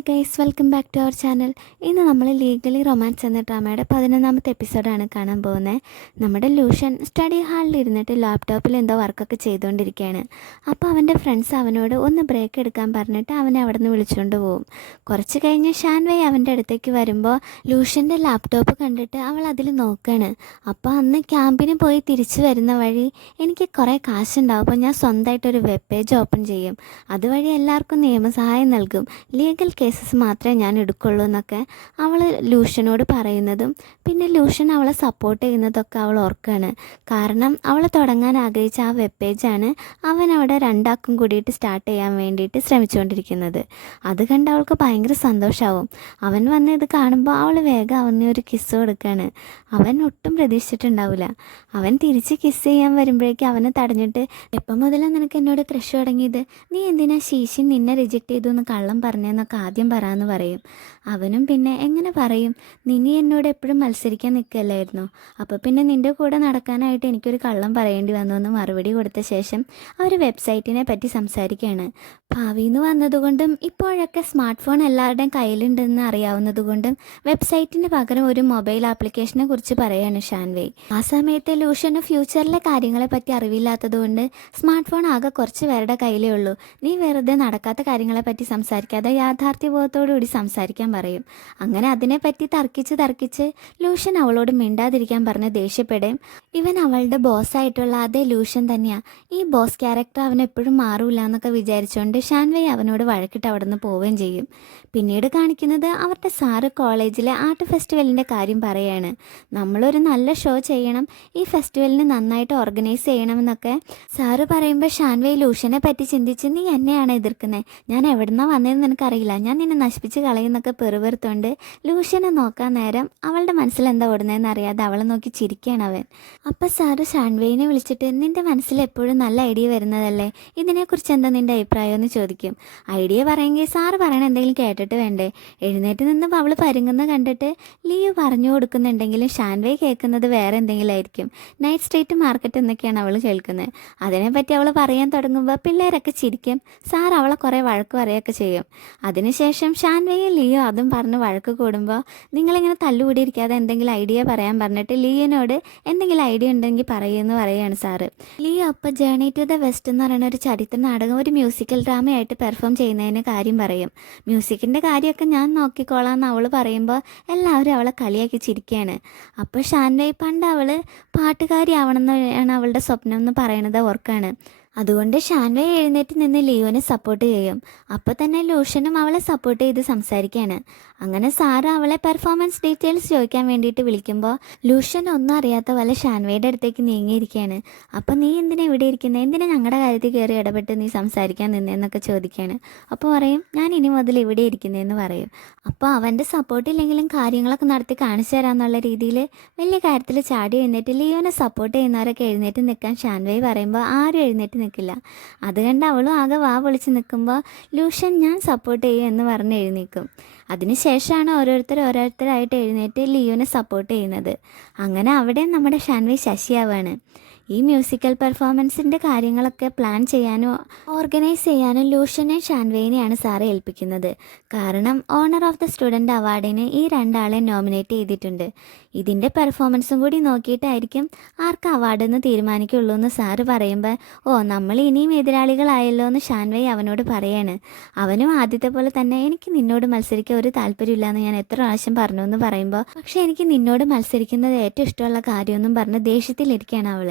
Hi guys, welcome back to our channel. ഇന്ന് നമ്മൾ legally romance എന്ന ഡ്രാമയുടെ 11ാമത്തെ എപ്പിസോഡാണ് കാണാൻ പോകുന്നത്. നമ്മുടെ ലൂഷ്യൻ സ്റ്റഡി ഹാളിൽ ഇരുന്നിട്ട് ലാപ്ടോപ്പിൽ എന്തോ വർക്കൊക്കെ ചെയ്തുകൊണ്ടിരിക്കുകയാണ്. അപ്പോൾ അവൻ്റെ ഫ്രണ്ട്സ് അവനോട് ഒന്ന് ബ്രേക്ക് എടുക്കാൻ പറഞ്ഞിട്ട് അവനെ അവിടെ നിന്ന് വിളിച്ചുകൊണ്ട് പോകും. കുറച്ച് കഴിഞ്ഞ് ഷാൻവേ അവൻ്റെ അടുത്തേക്ക് വരുമ്പോൾ ലൂഷ്യൻ്റെ ലാപ്ടോപ്പ് കണ്ടിട്ട് അവൾ അതിൽ നോക്കുകയാണ്. അപ്പോൾ അന്ന് ക്യാമ്പിന് പോയി തിരിച്ചു വരുന്ന വഴി എനിക്ക് കുറേ കാശുണ്ടാവും, അപ്പോൾ ഞാൻ സ്വന്തമായിട്ടൊരു വെബ് പേജ് ഓപ്പൺ ചെയ്യും, അതുവഴി എല്ലാവർക്കും നിയമസഹായം നൽകും, ലീഗൽ കേസസ് മാത്രമേ ഞാൻ എടുക്കുള്ളൂ എന്നൊക്കെ അവൾ ലൂഷ്യനോട് പറയുന്നതും പിന്നെ ലൂഷ്യൻ അവളെ സപ്പോർട്ട് ചെയ്യുന്നതൊക്കെ അവൾ ഓർക്കുകയാണ്. കാരണം അവൾ തുടങ്ങാൻ ആഗ്രഹിച്ച ആ വെബ് പേജാണ് അവൻ അവിടെ രണ്ടാക്കും കൂടിയിട്ട് സ്റ്റാർട്ട് ചെയ്യാൻ വേണ്ടിയിട്ട് ശ്രമിച്ചുകൊണ്ടിരിക്കുന്നത്. അത് കണ്ട് അവൾക്ക് ഭയങ്കര സന്തോഷമാവും. അവൻ വന്ന് ഇത് കാണുമ്പോൾ അവൾ വേഗം അവന് ഒരു കിസ് കൊടുക്കുകയാണ്. അവൻ ഒട്ടും പ്രതീക്ഷിച്ചിട്ടുണ്ടാവില്ല. അവൻ തിരിച്ച് കിസ് ചെയ്യാൻ വരുമ്പോഴേക്കും അവനെ തടഞ്ഞിട്ട്, എപ്പം മുതലാണ് നിനക്ക് എന്നോട് ക്രഷ് തുടങ്ങിയത്, നീ എന്തിനാ ശീശി നിന്നെ റിജക്റ്റ് ചെയ്തു എന്ന് കള്ളം പറഞ്ഞെന്നൊക്കെ ആദ്യം പറയാമെന്ന് പറയും. അവനും പിന്നെ എങ്ങനെ പറയും, നിനി എന്നോട് എപ്പോഴും മത്സരിക്കാൻ നിൽക്കല്ലായിരുന്നു, അപ്പോൾ പിന്നെ നിൻ്റെ കൂടെ നടക്കാനായിട്ട് എനിക്കൊരു കള്ളം പറയേണ്ടി വന്നു എന്ന് മറുപടി കൊടുത്ത ശേഷം അവർ വെബ്സൈറ്റിനെ പറ്റി സംസാരിക്കുകയാണ്. ഭാവിയിൽ നിന്ന് വന്നതുകൊണ്ടും ഇപ്പോഴൊക്കെ സ്മാർട്ട് ഫോൺ എല്ലാവരുടെയും കയ്യിലുണ്ടെന്ന് അറിയാവുന്നതുകൊണ്ടും വെബ്സൈറ്റിന് പകരം ഒരു മൊബൈൽ ആപ്ലിക്കേഷനെ കുറിച്ച് പറയാണ് ഷാൻവേ. ആ സമയത്ത് ലൂഷ്യന് ഫ്യൂച്ചറിലെ കാര്യങ്ങളെ പറ്റി അറിവില്ലാത്തതുകൊണ്ട് സ്മാർട്ട് ഫോൺ ആകെ കുറച്ച് പേരുടെ കയ്യിലേ ഉള്ളൂ, നീ വെറുതെ നടക്കാത്ത കാര്യങ്ങളെ പറ്റി സംസാരിക്കാതെ യാഥാർത്ഥ്യബോധത്തോടുകൂടി സംസാരിക്കാൻ പറയും. അങ്ങനെ അതിനെപ്പറ്റി തർക്കിച്ച് ലൂഷ്യൻ അവളോട് മിണ്ടാതിരിക്കാൻ പറഞ്ഞ് ദേഷ്യപ്പെടുകയും ഇവൻ അവളുടെ ബോസ്സായിട്ടുള്ള അതേ ലൂഷ്യൻ തന്നെയാണ്, ഈ ബോസ് ക്യാരക്ടർ അവൻ എപ്പോഴും മാറൂല എന്നൊക്കെ വിചാരിച്ചുകൊണ്ട് ഷാൻവേ അവനോട് വഴക്കിട്ട് അവിടെ നിന്ന് പോവുകയും ചെയ്യും. പിന്നീട് കാണിക്കുന്നത് അവരുടെ സാറ് കോളേജിലെ ആർട്ട് ഫെസ്റ്റിവലിൻ്റെ കാര്യം പറയുകയാണ്. നമ്മളൊരു നല്ല ഷോ ചെയ്യണം, ഈ ഫെസ്റ്റിവലിന് നന്നായിട്ട് ഓർഗനൈസ് ചെയ്യണമെന്നൊക്കെ സാറ് പറയുമ്പോൾ ഷാൻവേ ലൂഷ്യനെ പറ്റി ചിന്തിച്ച്, നീ എന്നെയാണ് എതിർക്കുന്നത്, ഞാൻ എവിടുന്നാണ് വന്നതെന്ന് നിനക്കറിയില്ല, ഞാൻ നിന്നെ നശിപ്പിച്ച് കളയുന്നൊക്കെ പെറുപെറുത്തോണ്ട് ലൂഷ്യനെ നോക്കാൻ നേരം അവളുടെ മനസ്സിൽ എന്താ ഓടുന്നതെന്ന് അറിയാതെ അവളെ നോക്കി ചിരിക്കുകയാണ് അവൻ. അപ്പം സാറ് ഷാൻവേനെ വിളിച്ചിട്ട്, നിൻ്റെ മനസ്സിൽ എപ്പോഴും നല്ല ഐഡിയ വരുന്നതല്ലേ, ഇതിനെക്കുറിച്ച് എന്താ നിൻ്റെ അഭിപ്രായം എന്ന് ചോദിക്കും. ഐഡിയ പറയുമെങ്കിൽ സാറ് പറയണ എന്തെങ്കിലും കേട്ടിട്ട് വേണ്ടേ. എഴുന്നേറ്റ് നിന്ന് അവൾ പരുങ്ങുന്ന കണ്ടിട്ട് ലീവ് പറഞ്ഞു കൊടുക്കുന്നുണ്ടെങ്കിലും ഷാൻവേ കേൾക്കുന്നത് വേറെ എന്തെങ്കിലും ആയിരിക്കും. നൈറ്റ് സ്ട്രീറ്റ് മാർക്കറ്റ് എന്നൊക്കെയാണ് അവൾ കേൾക്കുന്നത്. അതിനെപ്പറ്റി അവൾ പറയാൻ തുടങ്ങുമ്പോൾ പിള്ളേരൊക്കെ ചിരിക്കും. സാർ അവളെ കുറേ വഴക്ക് പറയുകയൊക്കെ ചെയ്യും. അതിനുശേഷം ഷാൻവേയും ലിയോ അതും പറഞ്ഞ് വഴക്ക് കൂടുമ്പോൾ, നിങ്ങളിങ്ങനെ തല്ലുകൂടിയിരിക്കാതെ എന്തെങ്കിലും ഐഡിയ പറയാൻ പറഞ്ഞിട്ട് ലിയോനോട് എന്തെങ്കിലും ഐഡിയ ഉണ്ടെങ്കിൽ പറയുമെന്ന് പറയുകയാണ് സാറ്. ലിയോ അപ്പോൾ ജേണി ടു ദ വെസ്റ്റ് എന്ന് പറയുന്ന ഒരു ചരിത്ര നാടകം ഒരു മ്യൂസിക്കൽ ഡ്രാമയായിട്ട് പെർഫോം ചെയ്യുന്നതിന് കാര്യം പറയും. മ്യൂസിക്കിൻ്റെ കാര്യമൊക്കെ ഞാൻ നോക്കിക്കോളാം എന്ന് അവൾ പറയുമ്പോൾ എല്ലാവരും അവളെ കളിയാക്കി ചിരിക്കുകയാണ്. അപ്പോൾ ഷാൻവേ പണ്ട് അവൾ പാട്ടുകാരി ആവണമെന്നാണ് അവളുടെ സ്വപ്നം എന്ന് പറയണത് ഓർക്കാണ്. അതുകൊണ്ട് ഷാൻവേ എഴുന്നേറ്റ് നിന്ന് ലിയോനെ സപ്പോർട്ട് ചെയ്യും. അപ്പോൾ തന്നെ ലൂഷ്യനും അവളെ സപ്പോർട്ട് ചെയ്ത് സംസാരിക്കുകയാണ്. അങ്ങനെ സാറ് അവളെ പെർഫോമൻസ് ഡീറ്റെയിൽസ് ചോദിക്കാൻ വേണ്ടിയിട്ട് വിളിക്കുമ്പോൾ ലൂഷ്യൻ ഒന്നും അറിയാത്ത പോലെ ഷാൻവേയുടെ അടുത്തേക്ക് നീങ്ങിയിരിക്കുകയാണ്. അപ്പോൾ നീ എന്തിനാ ഇവിടെ ഇരിക്കുന്നത്, എന്തിനാ ഞങ്ങളുടെ കാര്യത്തിൽ കയറി ഇടപെട്ട് നീ സംസാരിക്കാൻ നിന്നതെന്നൊക്കെ ചോദിക്കുകയാണ്. അപ്പോൾ പറയും, ഞാൻ ഇനി മുതൽ ഇവിടെ ഇരിക്കുന്നതെന്ന് പറയും. അപ്പോൾ അവൻ്റെ സപ്പോർട്ടില്ലെങ്കിലും കാര്യങ്ങളൊക്കെ നടത്തി കാണിച്ചു തരാമെന്നുള്ള രീതിയിൽ വലിയ കാര്യത്തിൽ ചാടി എഴുന്നേറ്റ് ലിയോനെ സപ്പോർട്ട് ചെയ്യുന്നവരൊക്കെ എഴുന്നേറ്റ് നിൽക്കാൻ ഷാൻവേ പറയുമ്പോൾ ആരും എഴുന്നേറ്റ് നിൽക്കില്ല. അത് കണ്ട് അവളും ആകെ വാ പൊളിച്ച് നിൽക്കുമ്പോൾ ലൂഷ്യൻ ഞാൻ സപ്പോർട്ട് ചെയ്യും എന്ന് പറഞ്ഞ് എഴുന്നേൽക്കും. അതിനുശേഷമാണ് ഓരോരുത്തരായിട്ട് എഴുന്നേറ്റ് ലിയോനെ സപ്പോർട്ട് ചെയ്യുന്നത്. അങ്ങനെ അവിടെ നമ്മുടെ ഷാൻവേ ശശിയാവാണ്. ഈ മ്യൂസിക്കൽ പെർഫോമൻസിൻ്റെ കാര്യങ്ങളൊക്കെ പ്ലാൻ ചെയ്യാനോ ഓർഗനൈസ് ചെയ്യാനോ ലൂഷ്യനെ ഷാൻവേനെയാണ് സാറ് ഏൽപ്പിക്കുന്നത്. കാരണം ഓണർ ഓഫ് ദ സ്റ്റുഡൻറ്റ് അവാർഡിന് ഈ രണ്ടാളെ നോമിനേറ്റ് ചെയ്തിട്ടുണ്ട്. ഇതിൻ്റെ പെർഫോമൻസും കൂടി നോക്കിയിട്ടായിരിക്കും ആർക്ക് അവാർഡെന്ന് തീരുമാനിക്കുള്ളൂ എന്ന് സാറ് പറയുമ്പോൾ, ഓ നമ്മൾ ഇനിയും എതിരാളികളായല്ലോ എന്ന് ഷാൻവേ അവനോട് പറയാണ്. അവനും ആദ്യത്തെ പോലെ തന്നെ, എനിക്ക് നിന്നോട് മത്സരിക്കാൻ ഒരു താല്പര്യമില്ല എന്ന് ഞാൻ എത്ര പ്രാവശ്യം പറഞ്ഞു എന്ന് പറയുമ്പോൾ, പക്ഷേ എനിക്ക് നിന്നോട് മത്സരിക്കുന്നത് ഏറ്റവും ഇഷ്ടമുള്ള കാര്യമൊന്നും പറഞ്ഞ് ദേഷ്യത്തിലിരിക്കുകയാണ് അവൾ.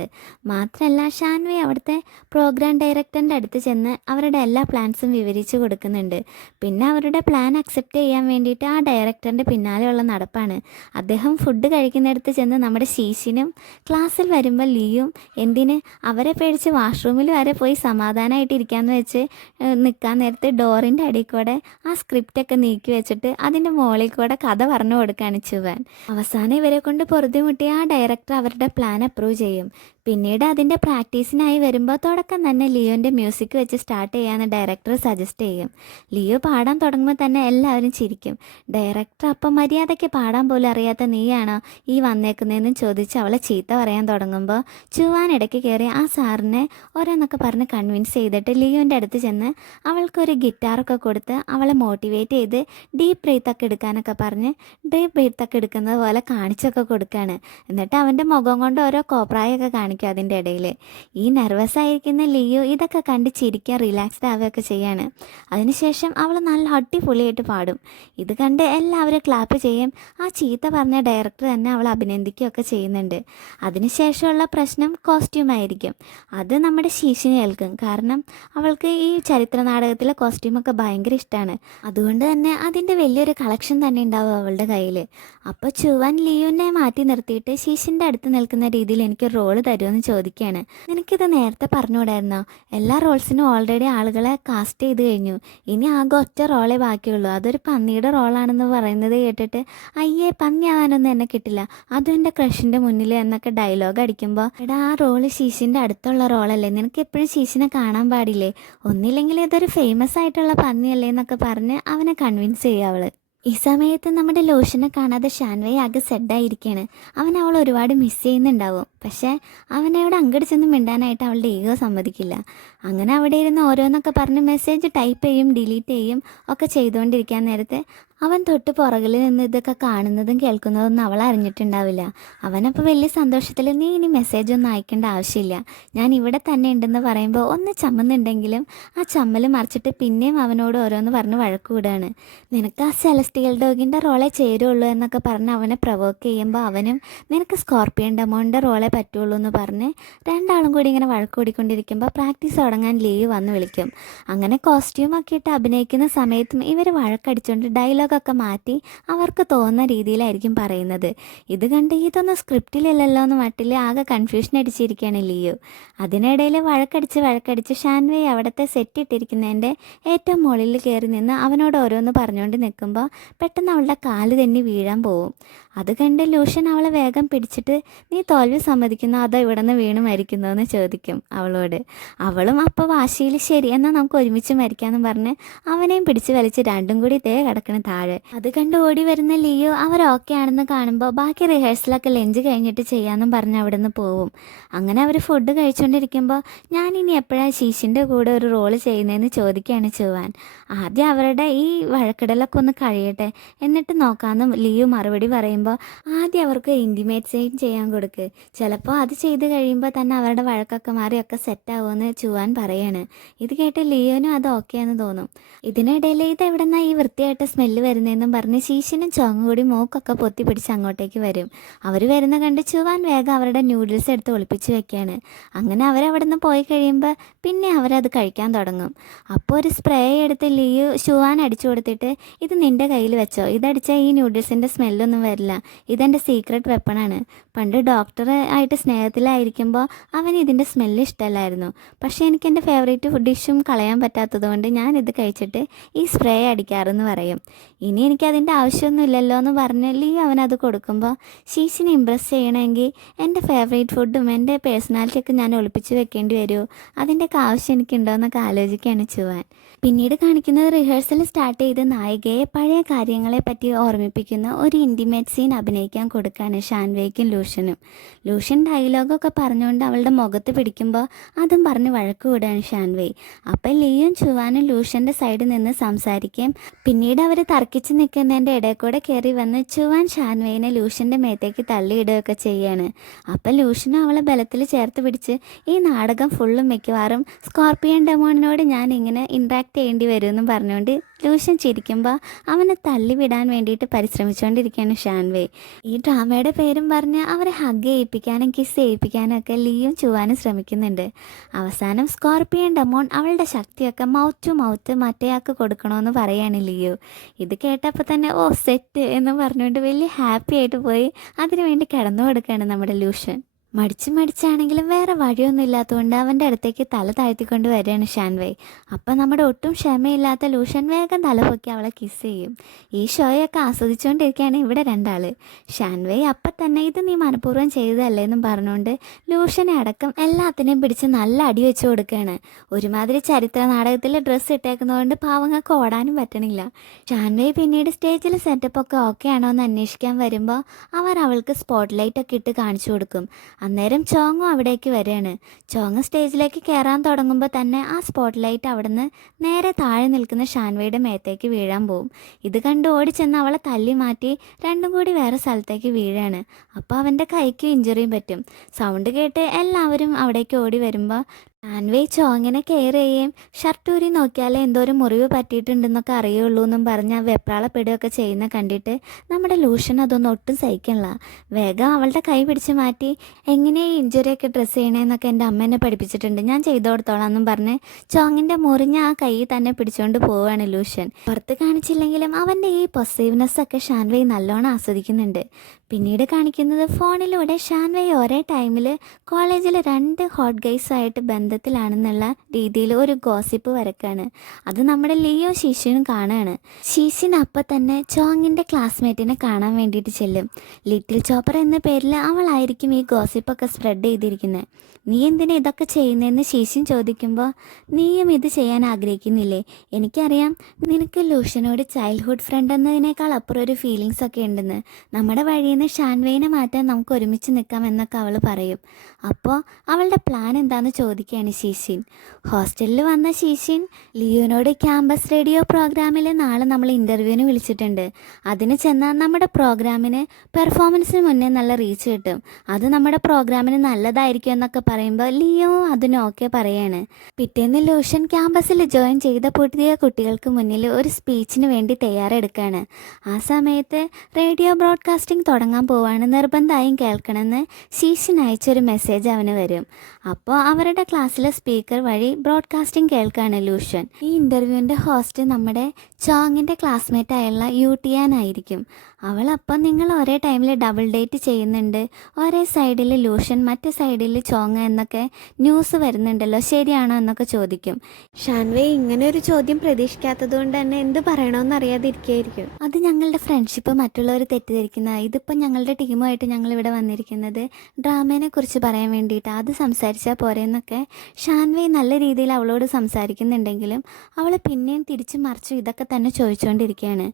മാത്രമല്ല ഷാൻവേ അവിടുത്തെ പ്രോഗ്രാം ഡയറക്ടറിൻ്റെ അടുത്ത് ചെന്ന് അവരുടെ എല്ലാ പ്ലാൻസും വിവരിച്ചു കൊടുക്കുന്നുണ്ട്. പിന്നെ അവരുടെ പ്ലാൻ അക്സെപ്റ്റ് ചെയ്യാൻ വേണ്ടിയിട്ട് ആ ഡയറക്ടറിൻ്റെ പിന്നാലെയുള്ള നടപ്പാണ്. അദ്ദേഹം ഫുഡ് കഴിക്കുന്നിടത്ത് ചെന്ന് നമ്മുടെ ശീശിനും ക്ലാസ്സിൽ വരുമ്പോൾ ലിയും എന്തിന് അവരെ പേടിച്ച് വാഷ്റൂമിൽ വരെ പോയി സമാധാനമായിട്ട് ഇരിക്കാമെന്ന് വെച്ച് നിൽക്കാൻ നേരത്ത് ഡോറിൻ്റെ അടിയിൽ കൂടെ ആ സ്ക്രിപ്റ്റൊക്കെ നീക്കി വെച്ചിട്ട് അതിൻ്റെ മുകളിൽ കൂടെ കഥ പറഞ്ഞു കൊടുക്കുകയാണ് ചുവാൻ. അവസാനം ഇവരെ കൊണ്ട് പൊറുതിമുട്ടി ആ ഡയറക്ടർ അവരുടെ പ്ലാൻ അപ്രൂവ് ചെയ്യും. പിന്നെ പിന്നീട് അതിൻ്റെ പ്രാക്ടീസിനായി വരുമ്പോൾ തുടക്കം തന്നെ ലിയോൻ്റെ മ്യൂസിക് വെച്ച് സ്റ്റാർട്ട് ചെയ്യാമെന്ന് ഡയറക്ടർ സജസ്റ്റ് ചെയ്യും. ലിയോ പാടാൻ തുടങ്ങുമ്പോൾ തന്നെ എല്ലാവരും ചിരിക്കും. ഡയറക്ടർ അപ്പം മര്യാദയ്ക്ക് പാടാൻ പോലും അറിയാത്ത നീയാണോ ഈ വന്നേക്കുന്നതെന്ന് ചോദിച്ച് അവളെ ചീത്ത പറയാൻ തുടങ്ങുമ്പോൾ ചുവാൻ ഇടയ്ക്ക് കയറി ആ സാറിനെ ഓരോന്നൊക്കെ പറഞ്ഞ് കൺവിൻസ് ചെയ്തിട്ട് ലിയോൻ്റെ അടുത്ത് ചെന്ന് അവൾക്കൊരു ഗിറ്റാറൊക്കെ കൊടുത്ത് അവളെ മോട്ടിവേറ്റ് ചെയ്ത് ഡീപ്പ് ബ്രീത്തൊക്കെ എടുക്കാനൊക്കെ പറഞ്ഞ് ഡീപ്പ് ബ്രീത്തൊക്കെ എടുക്കുന്നത് പോലെ കാണിച്ചൊക്കെ കൊടുക്കുകയാണ്. എന്നിട്ട് അവൻ്റെ മുഖം കൊണ്ട് ഓരോ കോപ്രായൊക്കെ കാണിക്കും അതിൻ്റെ ഇടയിൽ. ഈ നെർവസ് ആയിരിക്കുന്ന ലിയോ ഇതൊക്കെ കണ്ട് ചിരിക്കാൻ റിലാക്സ്ഡ് ആവുകയൊക്കെ ചെയ്യാണ്. അതിനുശേഷം അവൾ നല്ല അടിപൊളിയായിട്ട് പാടും. ഇത് കണ്ട് എല്ലാവരും ക്ലാപ്പ് ചെയ്യും. ആ ചീത്ത പറഞ്ഞ ഡയറക്ടർ തന്നെ അവൾ അഭിനന്ദിക്കുകയൊക്കെ ചെയ്യുന്നുണ്ട്. അതിനുശേഷമുള്ള പ്രശ്നം കോസ്റ്റ്യൂമായിരിക്കും. അത് നമ്മുടെ ശീശിനെ ഏൽക്കും. കാരണം അവൾക്ക് ഈ ചരിത്ര നാടകത്തിലെ കോസ്റ്റ്യൂമൊക്കെ ഭയങ്കര ഇഷ്ടമാണ്. അതുകൊണ്ട് തന്നെ അതിൻ്റെ വലിയൊരു കളക്ഷൻ തന്നെ ഉണ്ടാവും അവളുടെ കയ്യിൽ. അപ്പോൾ ചുവൻ ലിയോനെ മാറ്റി നിർത്തിയിട്ട് ശീശിൻ്റെ അടുത്ത് നിൽക്കുന്ന രീതിയിൽ എനിക്ക് റോള് തരുമെന്ന് ചോദിക്കുകയാണ്. നിനക്കിത് നേരത്തെ പറഞ്ഞുകൂടായിരുന്നോ? എല്ലാ റോൾസിനും ഓൾറെഡി ആളുകളെ കാസ്റ്റ് ചെയ്ത് കഴിഞ്ഞു. ഇനി ആകെ ഒറ്റ റോളേ ബാക്കിയുള്ളൂ. അതൊരു പന്നിയുടെ റോളാണെന്ന് പറയുന്നത് കേട്ടിട്ട് അയ്യേ പന്നിയാവാനൊന്നും എന്നെ കിട്ടില്ല, അതും എൻ്റെ ക്രഷിൻ്റെ മുന്നിൽ എന്നൊക്കെ ഡയലോഗ് അടിക്കുമ്പോൾ എടാ ആ റോള് ശീശിൻ്റെ അടുത്തുള്ള റോളല്ലേ, നിനക്ക് എപ്പോഴും ശീശിനെ കാണാൻ പാടില്ലേ, ഒന്നില്ലെങ്കിൽ ഇതൊരു ഫേമസ് ആയിട്ടുള്ള പന്നിയല്ലേ എന്നൊക്കെ പറഞ്ഞ് അവനെ കൺവിൻസ് ചെയ്യുക അവള്. ഈ സമയത്ത് നമ്മുടെ ലോഷനെ കാണാതെ ഷാൻവേ ആകെ സെഡായിരിക്കുകയാണ്. അവൾ ഒരുപാട് മിസ് ചെയ്യുന്നുണ്ടാവും. പക്ഷേ അവനവിടെ അങ്ങോട്ട് ചെന്ന് മിണ്ടാനായിട്ട് അവളുടെ ഈഗോ സമ്മതിക്കില്ല. അങ്ങനെ അവിടെ ഇരുന്ന് ഓരോന്നൊക്കെ പറഞ്ഞ് മെസ്സേജ് ടൈപ്പ് ചെയ്യും ഡിലീറ്റ് ചെയ്യും ഒക്കെ ചെയ്തുകൊണ്ടിരിക്കാൻ നേരത്തെ അവൻ തൊട്ട് പുറകിൽ നിന്ന് ഇതൊക്കെ കാണുന്നതും കേൾക്കുന്നതൊന്നും അവൾ അറിഞ്ഞിട്ടുണ്ടാവില്ല. അവനപ്പോൾ വലിയ സന്തോഷത്തിൽ നീ ഇനി മെസ്സേജൊന്നും അയക്കേണ്ട ആവശ്യമില്ല, ഞാൻ ഇവിടെ തന്നെ ഉണ്ടെന്ന് പറയുമ്പോൾ ഒന്ന് ചമ്മുന്നുണ്ടെങ്കിലും ആ ചമ്മൽ മറിച്ചിട്ട് പിന്നെയും അവനോട് ഓരോന്ന് പറഞ്ഞ് വഴക്ക് വിടുകയാണ്. നിനക്ക് ആ സെലസ്റ്റിയൽ ഡോഗിൻ്റെ റോളെ ചേരുള്ളൂ എന്നൊക്കെ പറഞ്ഞ് അവനെ പ്രൊവോക്ക് ചെയ്യുമ്പോൾ അവനും നിനക്ക് സ്കോർപ്പിയൻ ഡെമോണിൻ്റെ റോളെ പറ്റുള്ളൂ എന്ന് പറഞ്ഞ് രണ്ടാളും കൂടി ഇങ്ങനെ വഴക്ക് കൂടിക്കൊണ്ടിരിക്കുമ്പോൾ പ്രാക്ടീസ് തുടങ്ങാൻ ലീവ് വന്ന് വിളിക്കും. അങ്ങനെ കോസ്റ്റ്യൂമൊക്കെ ഇട്ട് അഭിനയിക്കുന്ന സമയത്തും ഇവർ വഴക്കടിച്ചുകൊണ്ട് ഡയലോഗൊക്കെ മാറ്റി അവർക്ക് തോന്നുന്ന രീതിയിലായിരിക്കും പറയുന്നത്. ഇത് കണ്ട് ഇതൊന്നും സ്ക്രിപ്റ്റിലില്ലല്ലോ എന്ന് മട്ടിൽ ആകെ കൺഫ്യൂഷൻ അടിച്ചിരിക്കുകയാണ് ലിയോ. അതിനിടയിൽ വഴക്കടിച്ച് ഷാൻവേ അവിടുത്തെ സെറ്റ് ഇട്ടിരിക്കുന്നതിൻ്റെ ഏറ്റവും മുകളിൽ കയറി നിന്ന് അവനോട് ഓരോന്ന് പറഞ്ഞുകൊണ്ട് നിൽക്കുമ്പോൾ പെട്ടെന്ന് അവളുടെ കാല് തന്നെ വീഴാൻ പോവും. അത് കണ്ട് ലൂഷൻ അവളെ വേഗം പിടിച്ചിട്ട് നീ തോൽവി സമ്മതിക്കുന്നോ അതോ ഇവിടെ നിന്ന് വീണ് മരിക്കുന്നോ എന്ന് ചോദിക്കും അവളോട്. അവളും അപ്പോൾ വാശിയിൽ ശരി എന്നാൽ നമുക്ക് ഒരുമിച്ച് മരിക്കാമെന്ന് പറഞ്ഞ് അവനെയും പിടിച്ച് വലിച്ച് രണ്ടും കൂടി കിടക്കണം താഴെ. അത് കണ്ട് ഓടി വരുന്ന ലിയോ അവർ ഓക്കെ ആണെന്ന് കാണുമ്പോൾ ബാക്കി റിഹേഴ്സലൊക്കെ ലഞ്ച് കഴിഞ്ഞിട്ട് ചെയ്യാമെന്നും പറഞ്ഞ് അവിടെ നിന്ന് പോവും. അങ്ങനെ അവർ ഫുഡ് കഴിച്ചുകൊണ്ടിരിക്കുമ്പോൾ ഞാനിനി എപ്പോഴാണ് ശീശിൻ്റെ കൂടെ ഒരു റോള് ചെയ്യുന്നതെന്ന് ചോദിക്കുകയാണ് ചുവാൻ. ആദ്യം അവരുടെ ഈ വഴക്കിടലൊക്കെ ഒന്ന് കഴിയട്ടെ എന്നിട്ട് നോക്കാമെന്ന് ലിയോ മറുപടി പറയുമ്പോൾ ആദ്യം അവർക്ക് ഇൻറ്റിമേറ്റ് സീൻ ചെയ്യാൻ കൊടുക്ക്, ചിലപ്പോൾ അത് ചെയ്ത് കഴിയുമ്പോൾ തന്നെ അവരുടെ വഴക്കൊക്കെ മാറിയൊക്കെ സെറ്റാവുമെന്ന് ചുവാൻ പറയാണ്. ഇത് കേട്ട് ലിയോനും അത് ഓക്കെയാന്ന് തോന്നും. ഇതിനിടയിൽ ഇതെവിടെ നിന്നാണ് ഈ വൃത്തിയായിട്ട് സ്മെല്ല് വരുന്നതെന്നും പറഞ്ഞ് ശീശിനും ചോങ്ങും കൂടി മൂക്കൊക്കെ പൊത്തി പിടിച്ച് അങ്ങോട്ടേക്ക് വരും. അവർ വരുന്ന കണ്ട് ചുവാൻ വേഗം അവരുടെ ന്യൂഡിൽസ് എടുത്ത് ഒളിപ്പിച്ച് വെക്കുകയാണ്. അങ്ങനെ അവരവിടെ നിന്ന് പോയി കഴിയുമ്പോൾ പിന്നെ അവരത് കഴിക്കാൻ തുടങ്ങും. അപ്പോൾ ഒരു സ്പ്രേ എടുത്ത് ലിയോ ചുവാൻ അടിച്ചു കൊടുത്തിട്ട് ഇത് നിൻ്റെ കയ്യിൽ വെച്ചോ, ഇതടിച്ചാൽ ഈ ന്യൂഡിൽസിൻ്റെ സ്മെല്ലൊന്നും വരില്ല, ഇതെൻ്റെ സീക്രട്ട് വെപ്പണാണ്. പണ്ട് ഡോക്ടർ ആയിട്ട് സ്നേഹത്തിലായിരിക്കുമ്പോൾ അവന് ഇതിൻ്റെ സ്മെല്ല് ഇഷ്ടമല്ലായിരുന്നു. പക്ഷേ എനിക്ക് എൻ്റെ ഫേവറേറ്റ് ഡിഷും കളയാൻ പറ്റാത്തതുകൊണ്ട് ഞാനിത് കഴിച്ചിട്ട് ഈ സ്പ്രേ അടിക്കാറെന്ന് പറയും. ഇനി എനിക്കതിൻ്റെ ആവശ്യമൊന്നുമില്ലല്ലോ എന്ന് പറഞ്ഞ് അവനത് കൊടുക്കുമ്പോൾ ശീശിനെ ഇമ്പ്രസ് ചെയ്യണമെങ്കിൽ എൻ്റെ ഫേവറേറ്റ് ഫുഡും എൻ്റെ പേഴ്സണാലിറ്റിയൊക്കെ ഞാൻ ഒളിപ്പിച്ച് വെക്കേണ്ടി വരുമോ, അതിൻ്റെയൊക്കെ ആവശ്യം എനിക്കുണ്ടോ എന്നൊക്കെ ആലോചിക്കുകയാണ് ചുവാൻ. പിന്നീട് കാണിക്കുന്നത് റിഹേഴ്സൽ സ്റ്റാർട്ട് ചെയ്ത് നായികയെ പഴയ കാര്യങ്ങളെ പറ്റി ഓർമ്മിപ്പിക്കുന്ന ഒരു ഇൻറ്റിമേറ്റ് സീൻ അഭിനയിക്കാൻ കൊടുക്കുകയാണ് ഷാൻവേക്കും ലൂഷനും. ലൂഷൻ ഡയലോഗൊക്കെ പറഞ്ഞുകൊണ്ട് അവളുടെ മുഖത്ത് പിടിക്കുമ്പോൾ അതും പറഞ്ഞ് വഴക്ക് വിടുകയാണ് ഷാൻവേ. അപ്പം ലിയും ചുവാനും ലൂഷൻ്റെ സൈഡിൽ നിന്ന് സംസാരിക്കുകയും പിന്നീട് അവർ തർക്കിച്ച് നിൽക്കുന്നതിൻ്റെ ഇടയിൽ കൂടെ കയറി വന്ന് ചുവാൻ ഷാൻവേനെ ലൂഷൻ്റെ മേത്തേക്ക് തള്ളിയിടുകയൊക്കെ ചെയ്യാണ്. അപ്പം ലൂഷനും അവളെ ബലത്തിൽ ചേർത്ത് പിടിച്ച് ഈ നാടകം ഫുള്ളും മിക്കവാറും സ്കോർപ്പിയൻ ഡെമോണിനോട് ഞാൻ ഇങ്ങനെ ഇൻട്രാക്ട് ചെയ്യേണ്ടി വരുമെന്നും പറഞ്ഞുകൊണ്ട് ലൂഷൻ ചിരിക്കുമ്പോൾ അവനെ തള്ളിവിടാൻ വേണ്ടിയിട്ട് പരിശ്രമിച്ചുകൊണ്ടിരിക്കുകയാണ് ഷാൻവേ. ഈ ഡ്രാമയുടെ പേരും പറഞ്ഞ് അവരെ ഹഗ് ചെയ്യിപ്പിക്കാനും കിസ് ചെയ്യിപ്പിക്കാനും ഒക്കെ ലിയും ചുവാനും ശ്രമിക്കുന്നുണ്ട്. അവസാനം സ്കോർപ്പിയൻ ഡെമോൺ അവളുടെ ശക്തിയൊക്കെ മൗത്ത് ടു മൗത്ത് മറ്റേയാൾക്ക് കൊടുക്കണമെന്ന് പറയാണ് ലിയോ. ഇത് കേട്ടപ്പോൾ തന്നെ ഓ സെറ്റ് എന്ന് പറഞ്ഞുകൊണ്ട് വലിയ ഹാപ്പി ആയിട്ട് പോയി അതിനുവേണ്ടി കിടന്നു കൊടുക്കുകയാണ് നമ്മുടെ ലൂഷൻ. മടിച്ചാണെങ്കിലും വേറെ വഴിയൊന്നും ഇല്ലാത്തതുകൊണ്ട് അവൻ്റെ അടുത്തേക്ക് തല താഴ്ത്തിക്കൊണ്ട് വരികയാണ് ഷാൻവേ. അപ്പം നമ്മുടെ ഒട്ടും ക്ഷമയില്ലാത്ത ലൂഷൻ വേഗം തല പൊക്കി അവളെ കിസ് ചെയ്യും. ഈ ഷോയൊക്കെ ആസ്വദിച്ചുകൊണ്ടിരിക്കുകയാണ് ഇവിടെ രണ്ടാൾ. ഷാൻവേ അപ്പം തന്നെ ഇത് നീ മനഃപൂർവ്വം ചെയ്തതല്ലേ എന്നും പറഞ്ഞുകൊണ്ട് ലൂഷനെ അടക്കം എല്ലാത്തിനെയും പിടിച്ച് നല്ല അടി വെച്ച് കൊടുക്കുകയാണ്. ഒരുമാതിരി ചരിത്ര നാടകത്തിൽ ഡ്രസ്സ് ഇട്ടേക്കുന്നതുകൊണ്ട് പാവങ്ങൾക്ക് ഓടാനും പറ്റണില്ല. ഷാൻവേ പിന്നീട് സ്റ്റേജിൽ സെറ്റപ്പൊക്കെ ഓക്കെ ആണോ എന്ന് അന്വേഷിക്കാൻ വരുമ്പോൾ അവർ അവൾക്ക് സ്പോട്ട് ലൈറ്റ് ഒക്കെ ഇട്ട് കാണിച്ചു കൊടുക്കും. അന്നേരം ചോങ്ങും അവിടേക്ക് വരികയാണ്. ചോങ് സ്റ്റേജിലേക്ക് കയറാൻ തുടങ്ങുമ്പോൾ തന്നെ ആ സ്പോട്ട് ലൈറ്റ് അവിടുന്ന് നേരെ താഴെ നിൽക്കുന്ന ഷാൻവയുടെ മേത്തേക്ക് വീഴാൻ പോവും. ഇത് കണ്ട് ഓടിച്ചെന്ന് അവളെ തല്ലി മാറ്റി രണ്ടും കൂടി വേറെ സ്ഥലത്തേക്ക് വീഴാണ്. അപ്പോൾ അവൻ്റെ കൈക്ക് ഇഞ്ചുറിയും പറ്റും. സൗണ്ട് കേട്ട് എല്ലാവരും അവിടേക്ക് ഓടി വരുമ്പോൾ ഷാൻവേ ചോങ്ങിനെ കെയർ ചെയ്യുകയും ഷർട്ടൂരി നോക്കിയാലേ എന്തോരം മുറിവ് പറ്റിയിട്ടുണ്ടെന്നൊക്കെ അറിയുള്ളൂ എന്നും പറഞ്ഞ് വെപ്രാളപ്പെടുകയൊക്കെ ചെയ്യുന്ന കണ്ടിട്ട് നമ്മുടെ ലൂഷൻ അതൊന്നും ഒട്ടും സഹിക്കണില്ല. വേഗം അവളുടെ കൈ പിടിച്ച് മാറ്റി എങ്ങനെ ഈ ഇഞ്ചുറിയൊക്കെ ഡ്രസ്സ് ചെയ്യണേന്നൊക്കെ എൻ്റെ അമ്മ എന്നെ പഠിപ്പിച്ചിട്ടുണ്ട്, ഞാൻ ചെയ്തു കൊടുത്തോളാം എന്നും പറഞ്ഞ് ചോങ്ങിൻ്റെ മുറിഞ്ഞ ആ കൈ തന്നെ പിടിച്ചുകൊണ്ട് പോവുകയാണ് ലൂഷൻ. പുറത്ത് കാണിച്ചില്ലെങ്കിലും അവൻ്റെ ഈ പൊസീവ്നെസ് ഒക്കെ ഷാൻവേ നല്ലോണം ആസ്വദിക്കുന്നുണ്ട്. പിന്നീട് കാണിക്കുന്നത് ഫോണിലൂടെ ഷാൻവേ ഒരേ ടൈമിൽ കോളേജിൽ 2 ഹോട്ട് ഗൈസായിട്ട് ബന്ധത്തിലാണെന്നുള്ള രീതിയിൽ ഒരു ഗോസിപ്പ് വരക്കാണ്. അത് നമ്മുടെ ലിയോ ശിശുവിനും കാണുകയാണ്. ശിശിൻ അപ്പം തന്നെ ചോങ്ങിൻ്റെ ക്ലാസ്മേറ്റിനെ കാണാൻ വേണ്ടിയിട്ട് ചെല്ലും. ലിറ്റിൽ ചോപ്പർ എന്ന പേരിൽ അവളായിരിക്കും ഈ ഗോസിപ്പൊക്കെ സ്പ്രെഡ് ചെയ്തിരിക്കുന്നത്. നീ എന്തിനാ ഇതൊക്കെ ചെയ്യുന്നതെന്ന് ശിശിൻ ചോദിക്കുമ്പോൾ നീയും ഇത് ചെയ്യാൻ ആഗ്രഹിക്കുന്നില്ലേ? എനിക്കറിയാം നിനക്ക് ലൂഷനോട് ചൈൽഡ്ഹുഡ് ഫ്രണ്ട് എന്നതിനേക്കാൾ അപ്പുറം ഒരു ഫീലിങ്സ് ഒക്കെ ഉണ്ടെന്ന്. നമ്മുടെ വഴിയിൽ നിന്ന് ഷാൻവേനെ മാറ്റാൻ നമുക്ക് ഒരുമിച്ച് നിൽക്കാം എന്നൊക്കെ അവൾ പറയും. അപ്പോൾ അവളുടെ പ്ലാൻ എന്താണെന്ന് ചോദിക്കുകയാണ് ശിശിൻ. ഹോസ്റ്റലിൽ വന്ന ശിശിൻ ലിയോനോട് ക്യാമ്പസ് റേഡിയോ പ്രോഗ്രാമിൽ നാളെ നമ്മൾ ഇൻ്റർവ്യൂവിന് വിളിച്ചിട്ടുണ്ട്. അതിന് ചെന്നാൽ നമ്മുടെ പ്രോഗ്രാമിന് പെർഫോമൻസിന് മുന്നേ നല്ല റീച്ച് കിട്ടും, അത് നമ്മുടെ പ്രോഗ്രാമിന് നല്ലതായിരിക്കും എന്നൊക്കെ പറയുമ്പോൾ ലിയോ അതിന് ഓക്കെ പറയാണ്. പിറ്റേന്ന് ലൂഷൻ ക്യാമ്പസിൽ ജോയിൻ ചെയ്ത പുതിയ കുട്ടികൾക്ക് മുന്നിൽ ഒരു സ്പീച്ചിന് വേണ്ടി തയ്യാറെടുക്കുകയാണ്. ആ സമയത്ത് റേഡിയോ ബ്രോഡ്കാസ്റ്റിംഗ് തുടങ്ങാൻ പോവാണ്, നിർബന്ധമായും കേൾക്കണമെന്ന് ശിശിൻ അയച്ചൊരു മെസ്സേജ് അവന് വരും. അപ്പോൾ അവരുടെ ക്ലാസ്സിലെ സ്പീക്കർ വഴി ബ്രോഡ്കാസ്റ്റിംഗ് കേൾക്കുകയാണ് ലൂഷൻ. ഈ ഇൻ്റർവ്യൂവിൻ്റെ ഹോസ്റ്റ് നമ്മുടെ ചോങ്ങിൻ്റെ ക്ലാസ്മേറ്റ് ആയുള്ള യൂട്ടിയാൻ ആയിരിക്കും. അവളപ്പം നിങ്ങൾ ഒരേ ടൈമിൽ ഡബിൾ ഡേറ്റ് ചെയ്യുന്നുണ്ട്, ഒരേ സൈഡിൽ ലൂഷൻ മറ്റേ സൈഡിൽ ചോങ് എന്നൊക്കെ ന്യൂസ് വരുന്നുണ്ടല്ലോ, ശരിയാണോ എന്നൊക്കെ ചോദിക്കും. ഷാൻവേ ഇങ്ങനെ ഒരു ചോദ്യം പ്രതീക്ഷിക്കാത്തത് കൊണ്ട് തന്നെ എന്ത് പറയണമെന്ന് അറിയാതിരിക്കുകയായിരിക്കും. അത് ഞങ്ങളുടെ ഫ്രണ്ട്ഷിപ്പ് മറ്റുള്ളവർ തെറ്റിദ്ധരിക്കുന്ന, ഇതിപ്പോൾ ഞങ്ങളുടെ ടീമുമായിട്ട് ഞങ്ങളിവിടെ വന്നിരിക്കുന്നത് ഡ്രാമേനെ കുറിച്ച് പറയാൻ വേണ്ടിയിട്ട്, അത് സംസാരിച്ചാൽ പോരെ എന്നൊക്കെ ഷാൻവേ നല്ല രീതിയിൽ അവളോട് സംസാരിക്കുന്നുണ്ടെങ്കിലും അവൾ പിന്നെയും തിരിച്ചു മറിച്ചു ഇതൊക്കെ തന്നെ ചോദിച്ചുകൊണ്ടിരിക്കുകയാണ്.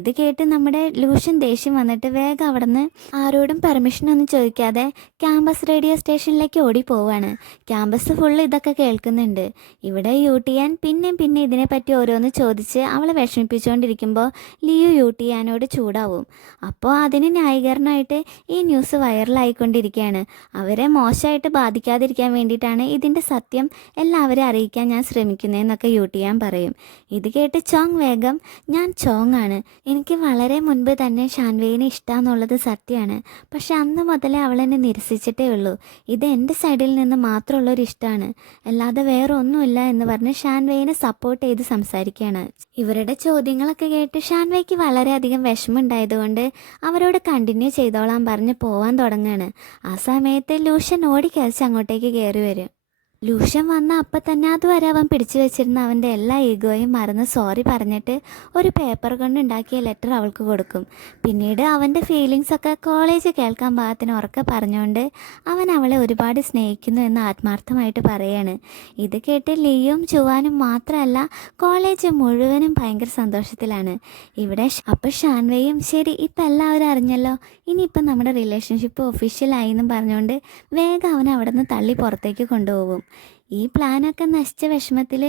ഇത് കേട്ട് നമ്മുടെ ലൂഷൻ ദേഷ്യം വന്നിട്ട് വേഗം അവിടെ നിന്ന് ആരോടും പെർമിഷനൊന്നും ചോദിക്കാതെ ക്യാമ്പസ് റേഡിയോ സ്റ്റേഷനിലേക്ക് ഓടി പോവാണ്. ക്യാമ്പസ് ഫുള്ള് ഇതൊക്കെ കേൾക്കുന്നുണ്ട്. ഇവിടെ യൂട്ടിയാൻ പിന്നെ ഇതിനെപ്പറ്റി ഓരോന്ന് ചോദിച്ച് അവളെ വിഷമിപ്പിച്ചുകൊണ്ടിരിക്കുമ്പോൾ ലിയു യൂട്ടിയാനോട് ചൂടാവും. അപ്പോൾ അതിന് ന്യായീകരണമായിട്ട് ഈ ന്യൂസ് വൈറലായിക്കൊണ്ടിരിക്കുകയാണ്, അവരെ മോശമായിട്ട് ബാധിക്കാതിരിക്കാൻ വേണ്ടിയിട്ടാണ് ഇതിൻ്റെ സത്യം എല്ലാവരും അറിയിക്കാൻ ഞാൻ ശ്രമിക്കുന്നതെന്നൊക്കെ യൂട്ടിയാൻ പറയും. ഇത് കേട്ട് ചോങ് വേഗം ഞാൻ ചോങ് ആണ്, എനിക്ക് വളരെ മുൻപ് തന്നെ ഷാൻവേനെ ഇഷ്ടമാണെന്നുള്ളത് സത്യമാണ്, പക്ഷെ അന്ന് മുതലേ അവൾ എന്നെ നിരസിച്ചിട്ടേ ഉള്ളൂ, ഇത് എൻ്റെ സൈഡിൽ നിന്ന് മാത്രമുള്ളൊരു ഇഷ്ടമാണ്, അല്ലാതെ വേറെ ഒന്നുമില്ല എന്ന് പറഞ്ഞ് ഷാൻവേനെ സപ്പോർട്ട് ചെയ്ത് സംസാരിക്കുകയാണ്. ഇവരുടെ ചോദ്യങ്ങളൊക്കെ കേട്ട് ഷാൻവേക്ക് വളരെയധികം വിഷമമുണ്ടായതുകൊണ്ട് അവരോട് കണ്ടിന്യൂ ചെയ്തോളാൻ പറഞ്ഞ് പോവാൻ തുടങ്ങുകയാണ്. ആ സമയത്ത് ലൂഷൻ ഓടിക്കരച്ച് അങ്ങോട്ടേക്ക് കയറി വരും. ലൂഷൻ വന്ന അപ്പം തന്നെ അതുവരെ അവൻ പിടിച്ചു വെച്ചിരുന്ന അവൻ്റെ എല്ലാ ഈഗോയും മറന്ന് സോറി പറഞ്ഞിട്ട് ഒരു പേപ്പർ കൊണ്ട് ഉണ്ടാക്കിയ ലെറ്റർ അവൾക്ക് കൊടുക്കും. പിന്നീട് അവൻ്റെ ഫീലിങ്സൊക്കെ കോളേജ് കേൾക്കാൻ പാകത്തിന് ഉറക്കെ പറഞ്ഞുകൊണ്ട് അവൻ അവളെ ഒരുപാട് സ്നേഹിക്കുന്നു എന്ന് ആത്മാർത്ഥമായിട്ട് പറയാണ്. ഇത് കേട്ട് ലിയും ചുവാനും മാത്രമല്ല കോളേജ് മുഴുവനും ഭയങ്കര സന്തോഷത്തിലാണ്. ഇവിടെ അപ്പം ഷാൻവേയും ശരി ഇപ്പം എല്ലാവരും അറിഞ്ഞല്ലോ, ഇനിയിപ്പം നമ്മുടെ റിലേഷൻഷിപ്പ് ഒഫീഷ്യലായി എന്നും പറഞ്ഞുകൊണ്ട് വേഗം അവൻ അവിടെ നിന്ന് തള്ളി പുറത്തേക്ക് കൊണ്ടുപോകും. ഈ പ്ലാനൊക്കെ നശിച്ച വിഷമത്തിൽ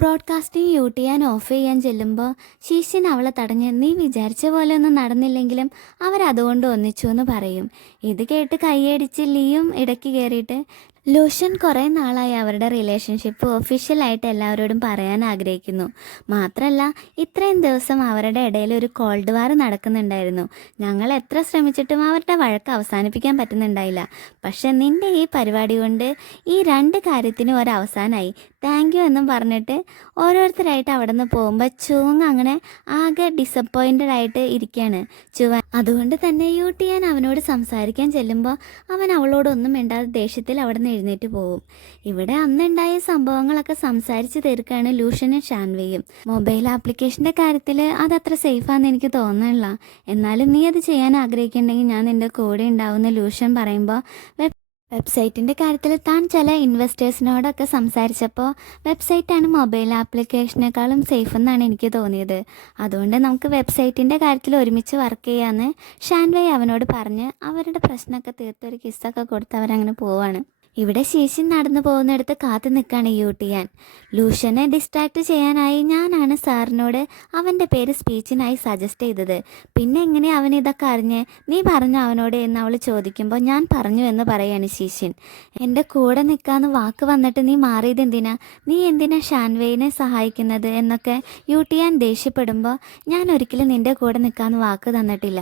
ബ്രോഡ്കാസ്റ്റിംഗ് യൂട്ട് ചെയ്യാൻ ഓഫ് ചെയ്യാൻ ചെല്ലുമ്പോൾ ശിശിൻ അവളെ തടഞ്ഞ് നീ വിചാരിച്ച പോലെ ഒന്നും നടന്നില്ലെങ്കിലും അവരതുകൊണ്ട് ഒന്നിച്ചു എന്ന് പറയും. ഇത് കേട്ട് കൈയടിച്ച് ലിയും ഇടയ്ക്ക് കയറിയിട്ട് ലൂഷ്യൻ കുറേ നാളായി അവരുടെ റിലേഷൻഷിപ്പ് ഒഫീഷ്യലായിട്ട് എല്ലാവരോടും പറയാൻ ആഗ്രഹിക്കുന്നു. മാത്രമല്ല, ഇത്രയും ദിവസം അവരുടെ ഇടയിൽ ഒരു കോൾഡ് വാർ നടക്കുന്നുണ്ടായിരുന്നു. ഞങ്ങൾ എത്ര ശ്രമിച്ചിട്ടും അവരുടെ വഴക്ക് അവസാനിപ്പിക്കാൻ പറ്റുന്നുണ്ടായില്ല. പക്ഷെ നിൻ്റെ ഈ പരിപാടി കൊണ്ട് ഈ രണ്ട് കാര്യത്തിനും ഒരവസാനമായി. താങ്ക് യു എന്നും പറഞ്ഞിട്ട് ഓരോരുത്തരായിട്ട് അവിടെ നിന്ന് പോകുമ്പോൾ ചുവങ് അങ്ങനെ ആകെ ഡിസപ്പോയിൻറ്റഡ് ആയിട്ട് ഇരിക്കുകയാണ് ചുവൻ. അതുകൊണ്ട് തന്നെ യൂട്ടിയാൻ അവനോട് സംസാരിക്കാൻ ചെല്ലുമ്പോൾ അവൻ അവളോടൊന്നും മിണ്ടാതെ ദേഷ്യത്തിൽ അവിടെ നിന്ന് എഴുന്നേറ്റ് പോവും. ഇവിടെ അന്നുണ്ടായ സംഭവങ്ങളൊക്കെ സംസാരിച്ച് തീർക്കാണ് ലൂഷ്യനും ഷാൻവയും. മൊബൈൽ ആപ്ലിക്കേഷൻ്റെ കാര്യത്തിൽ അതത്ര സേഫാന്ന് എനിക്ക് തോന്നുന്നില്ല. എന്നാലും നീ അത് ചെയ്യാൻ ആഗ്രഹിക്കുന്നുണ്ടെങ്കിൽ ഞാൻ നിൻ്റെ കൂടെ ഉണ്ടാവുന്ന ലൂഷ്യൻ പറയുമ്പോൾ വെബ്സൈറ്റിൻ്റെ കാര്യത്തിൽ താൻ ചില ഇൻവെസ്റ്റേഴ്സിനോടൊക്കെ സംസാരിച്ചപ്പോൾ വെബ്സൈറ്റാണ് മൊബൈൽ ആപ്ലിക്കേഷനേക്കാളും സേഫ് എന്നാണ് എനിക്ക് തോന്നിയത്. അതുകൊണ്ട് നമുക്ക് വെബ്സൈറ്റിൻ്റെ കാര്യത്തിൽ ഒരുമിച്ച് വർക്ക് ചെയ്യാമെന്ന് ഷാൻവൈ അവനോട് പറഞ്ഞ് അവരുടെ പ്രശ്നമൊക്കെ തീർത്തൊരു കിസ്സൊക്കെ കൊടുത്ത് അവരങ്ങനെ പോവാണ്. ഇവിടെ ശീശൻ നടന്നു പോകുന്നിടത്ത് കാത്തു നിൽക്കുകയാണ് യൂട്ടിയാൻ. ലൂഷ്യനെ ഡിസ്ട്രാക്ട് ചെയ്യാനായി ഞാനാണ് സാറിനോട് അവൻ്റെ പേര് സ്പീച്ചിനായി സജസ്റ്റ് ചെയ്തത്. പിന്നെ എങ്ങനെ അവൻ ഇതൊക്കെ അറിഞ്ഞ് നീ പറഞ്ഞു അവനോട് എന്ന് അവൾ ചോദിക്കുമ്പോൾ ഞാൻ പറഞ്ഞു എന്ന് പറയാണ് ശീശൻ. എൻ്റെ കൂടെ നിൽക്കാമെന്ന് വാക്ക് വന്നിട്ട് നീ മാറിയത് എന്തിനാ? നീ എന്തിനാ ഷാൻവേയിനെ സഹായിക്കുന്നത് എന്നൊക്കെ യൂട്ടിയാൻ ദേഷ്യപ്പെടുമ്പോൾ ഞാൻ ഒരിക്കലും നിൻ്റെ കൂടെ നിൽക്കാമെന്ന് വാക്ക് തന്നിട്ടില്ല.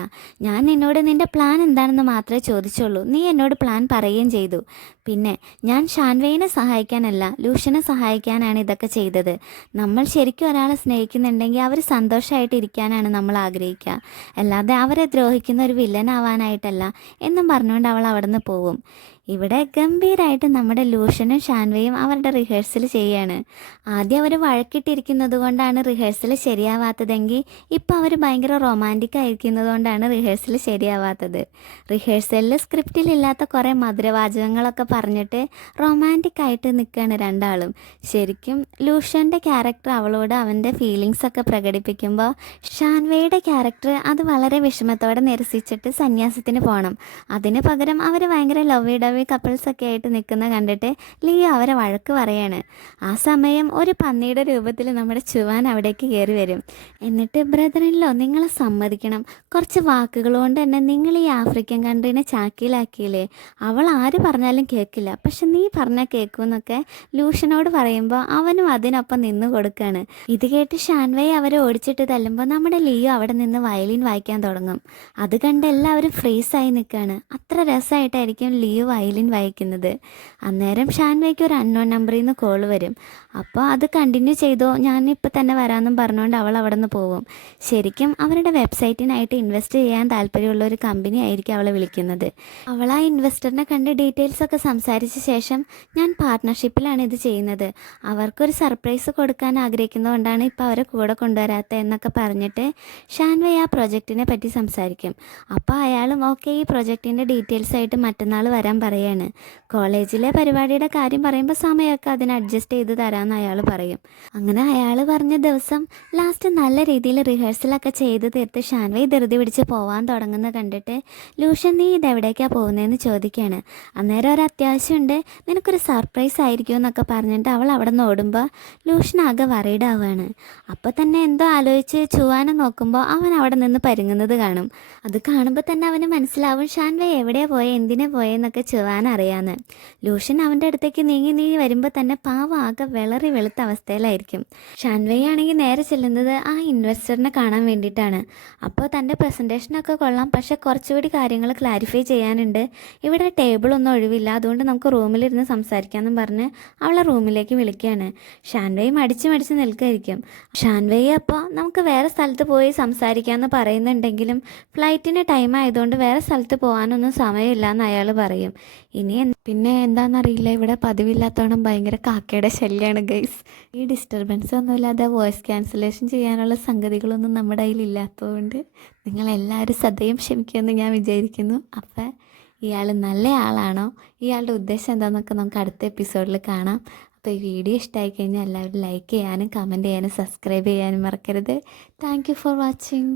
ഞാൻ നിന്നോട് നിൻ്റെ പ്ലാൻ എന്താണെന്ന് മാത്രമേ ചോദിച്ചുള്ളൂ. നീ എന്നോട് പ്ലാൻ പറയുകയും ചെയ്തു. പിന്നെ ഞാൻ ഷാൻവേയിനെ സഹായിക്കാനല്ല, ലൂഷ്യനെ സഹായിക്കാനാണ് ഇതൊക്കെ ചെയ്തത്. നമ്മൾ ശരിക്കും ഒരാളെ സ്നേഹിക്കുന്നുണ്ടെങ്കിൽ അവർ സന്തോഷമായിട്ട് ഇരിക്കാനാണ് നമ്മൾ ആഗ്രഹിക്കുക, അല്ലാതെ അവരെ ദ്രോഹിക്കുന്ന ഒരു വില്ലനാവാനായിട്ടല്ല എന്നും പറഞ്ഞുകൊണ്ട് അവൾ അവിടെ നിന്ന് പോവും. ഇവിടെ ഗംഭീരമായിട്ട് നമ്മുടെ ലൂഷ്യനും ഷാൻവയും അവരുടെ റിഹേഴ്സൽ ചെയ്യാണ്. ആദ്യം അവർ വഴക്കിട്ടിരിക്കുന്നത് കൊണ്ടാണ് റിഹേഴ്സൽ ശരിയാവാത്തതെങ്കിൽ ഇപ്പം അവർ ഭയങ്കര റൊമാൻറ്റിക് ആയിരിക്കുന്നത് കൊണ്ടാണ് റിഹേഴ്സൽ ശരിയാവാത്തത്. റിഹേഴ്സലിൽ സ്ക്രിപ്റ്റിലില്ലാത്ത കുറേ മധുരവാചകങ്ങളൊക്കെ പറഞ്ഞിട്ട് റൊമാൻറ്റിക് ആയിട്ട് നിൽക്കുകയാണ് രണ്ടാളും. ശരിക്കും ലൂഷ്യൻ്റെ ക്യാരക്ടർ അവളോട് അവൻ്റെ ഫീലിങ്സൊക്കെ പ്രകടിപ്പിക്കുമ്പോൾ ഷാൻവയുടെ ക്യാരക്ടർ അത് വളരെ വിഷമത്തോടെ നിരസിച്ചിട്ട് സന്യാസത്തിന് പോകണം. അതിന് പകരം അവർ ഭയങ്കര ലവ് കപ്പിൾസൊക്കെ ആയിട്ട് നിൽക്കുന്ന കണ്ടിട്ട് ലിയോ അവരെ വഴക്ക് പറയാണ്. ആ സമയം ഒരു പന്നിയുടെ രൂപത്തിൽ നമ്മുടെ ചുവാൻ അവിടേക്ക് കയറി വരും. എന്നിട്ട് ബ്രദറിനിലോ നിങ്ങളെ സമ്മതിക്കണം, കുറച്ച് വാക്കുകൾ കൊണ്ട് തന്നെ നിങ്ങൾ ഈ ആഫ്രിക്കൻ കൺട്രീനെ ചാക്കിയിലാക്കിയില്ലേ, അവൾ ആര് പറഞ്ഞാലും കേൾക്കില്ല, പക്ഷെ നീ പറഞ്ഞാൽ കേൾക്കുമെന്നൊക്കെ ലൂഷ്യനോട് പറയുമ്പോൾ അവനും അതിനൊപ്പം നിന്ന് കൊടുക്കുകയാണ്. ഇത് കേട്ട് ഷാൻവൈ അവരെ ഓടിച്ചിട്ട് തല്ലുമ്പോൾ നമ്മുടെ ലിയോ അവിടെ നിന്ന് വയലിൻ വായിക്കാൻ തുടങ്ങും. അത് കണ്ട് എല്ലാവരും ഫ്രീസായി നിൽക്കുകയാണ്. അത്ര രസമായിട്ടായിരിക്കും ലിയോ വയലിൻ വായിക്കുന്നത്. അന്നേരം ഷാൻവൈക്ക് ഒരു അൺനോൺ നമ്പറിൽ നിന്ന് കോൾ വരും. അപ്പോൾ അത് കണ്ടിന്യൂ ചെയ്തോ, ഞാനിപ്പോൾ തന്നെ വരാമെന്നും പറഞ്ഞുകൊണ്ട് അവൾ അവിടെ നിന്ന് പോവും. ശരിക്കും അവരുടെ വെബ്സൈറ്റിനായിട്ട് ഇൻവെസ്റ്റ് ചെയ്യാൻ താല്പര്യമുള്ള ഒരു കമ്പനി ആയിരിക്കും അവളെ വിളിക്കുന്നത്. അവൾ ആ ഇൻവെസ്റ്ററിനെ കണ്ട് ഡീറ്റെയിൽസൊക്കെ സംസാരിച്ച ശേഷം ഞാൻ പാർട്ട്ണർഷിപ്പിലാണ് ഇത് ചെയ്യുന്നത്, അവർക്കൊരു സർപ്രൈസ് കൊടുക്കാൻ ആഗ്രഹിക്കുന്നതുകൊണ്ടാണ് ഇപ്പോൾ അവരെ കൂടെ കൊണ്ടുവരാത്തത് എന്നൊക്കെ പറഞ്ഞിട്ട് ഷാൻവൈ ആ പ്രൊജക്റ്റിനെ പറ്റി സംസാരിക്കും. അപ്പോൾ അയാളും ഓക്കെ ഈ പ്രൊജക്റ്റിൻ്റെ ഡീറ്റെയിൽസ് ആയിട്ട് മറ്റന്നാൾ വരാൻ പറയാണ്. കോളേജിലെ പരിപാടിയുടെ കാര്യം പറയുമ്പോൾ സമയമൊക്കെ അതിന് അഡ്ജസ്റ്റ് ചെയ്ത് തരാമെന്ന് അയാൾ പറയും. അങ്ങനെ അയാൾ പറഞ്ഞ ദിവസം ലാസ്റ്റ് നല്ല രീതിയിൽ റിഹേഴ്സലൊക്കെ ചെയ്ത് തീർത്ത് ഷാൻവൈ ധൃതി പിടിച്ച് പോകാൻ തുടങ്ങുന്നത് കണ്ടിട്ട് ലൂഷ്യൻ നീ ഇതെവിടേക്കാണ് പോകുന്നതെന്ന് ചോദിക്കുകയാണ്. അന്നേരം ഒരു അത്യാവശ്യമുണ്ട്, നിനക്കൊരു സർപ്രൈസ് ആയിരിക്കും എന്നൊക്കെ പറഞ്ഞിട്ട് അവൾ അവിടെ നിന്ന് ഓടുമ്പോൾ ലൂഷ്യൻ ആകെ വറീഡ് ആവുകയാണ്. അപ്പോൾ തന്നെ എന്തോ ആലോചിച്ച് ചുവാനെ നോക്കുമ്പോൾ അവൻ അവിടെ നിന്ന് പരുങ്ങുന്നത് കാണും. അത് കാണുമ്പോൾ തന്നെ അവന് മനസ്സിലാവും ഷാൻവൈ എവിടെയാണ് പോയത് എന്തിനാ പോയെന്നൊക്കെ ചുവാൻ അറിയാമെന്ന്. ലൂഷ്യൻ അവൻ്റെ അടുത്തേക്ക് നീങ്ങി വരുമ്പോൾ തന്നെ പാവം ആകെ വെളറി വെളുത്ത അവസ്ഥയിലായിരിക്കും. ഷാൻവൈ ആണെങ്കിൽ നേരെ ചെല്ലുന്നത് ആ ഇൻവെസ്റ്ററിനെ കാണാൻ വേണ്ടിയിട്ടാണ്. അപ്പോൾ തൻ്റെ പ്രസൻറ്റേഷനൊക്കെ കൊള്ളാം, പക്ഷെ കുറച്ചുകൂടി കാര്യങ്ങൾ ക്ലാരിഫൈ ചെയ്യാനുണ്ട്, ഇവിടെ ടേബിളൊന്നും ഒഴിവില്ല, അതുകൊണ്ട് നമുക്ക് റൂമിലിരുന്ന് സംസാരിക്കാമെന്നും പറഞ്ഞ് അവളെ റൂമിലേക്ക് വിളിക്കുകയാണ്. ഷാൻവൈ മടിച്ച് നിൽക്കുകയായിരിക്കും. ഷാൻവൈ അപ്പോൾ നമുക്ക് വേറെ സ്ഥലത്ത് പോയി സംസാരിക്കാമെന്ന് പറയുന്നുണ്ടെങ്കിലും ഫ്ലൈറ്റിന് ടൈം ആയതുകൊണ്ട് വേറെ സ്ഥലത്ത് പോകാനൊന്നും സമയമില്ല എന്ന് അയാൾ പറയും. പിന്നെ എന്താണെന്നറിയില്ല, ഇവിടെ പതിവില്ലാത്തോണം ഭയങ്കര കാക്കയുടെ ശല്യമാണ് ഗൈസ്. ഈ ഡിസ്റ്റർബൻസ് ഒന്നുമില്ലാതെ വോയിസ് ക്യാൻസലേഷൻ ചെയ്യാനുള്ള സംഗതികളൊന്നും നമ്മുടെ കയ്യിലില്ലാത്തതുകൊണ്ട് നിങ്ങളെല്ലാവരും സദയം ക്ഷമിക്കുമെന്ന് ഞാൻ വിചാരിക്കുന്നു. അപ്പം ഇയാൾ നല്ല ആളാണോ, ഇയാളുടെ ഉദ്ദേശം എന്താണെന്നൊക്കെ നമുക്ക് അടുത്ത എപ്പിസോഡിൽ കാണാം. അപ്പോൾ ഈ വീഡിയോ ഇഷ്ടമായി കഴിഞ്ഞാൽ എല്ലാവരും ലൈക്ക് ചെയ്യാനും കമൻറ്റ് ചെയ്യാനും സബ്സ്ക്രൈബ് ചെയ്യാനും മറക്കരുത്. Thank you for watching.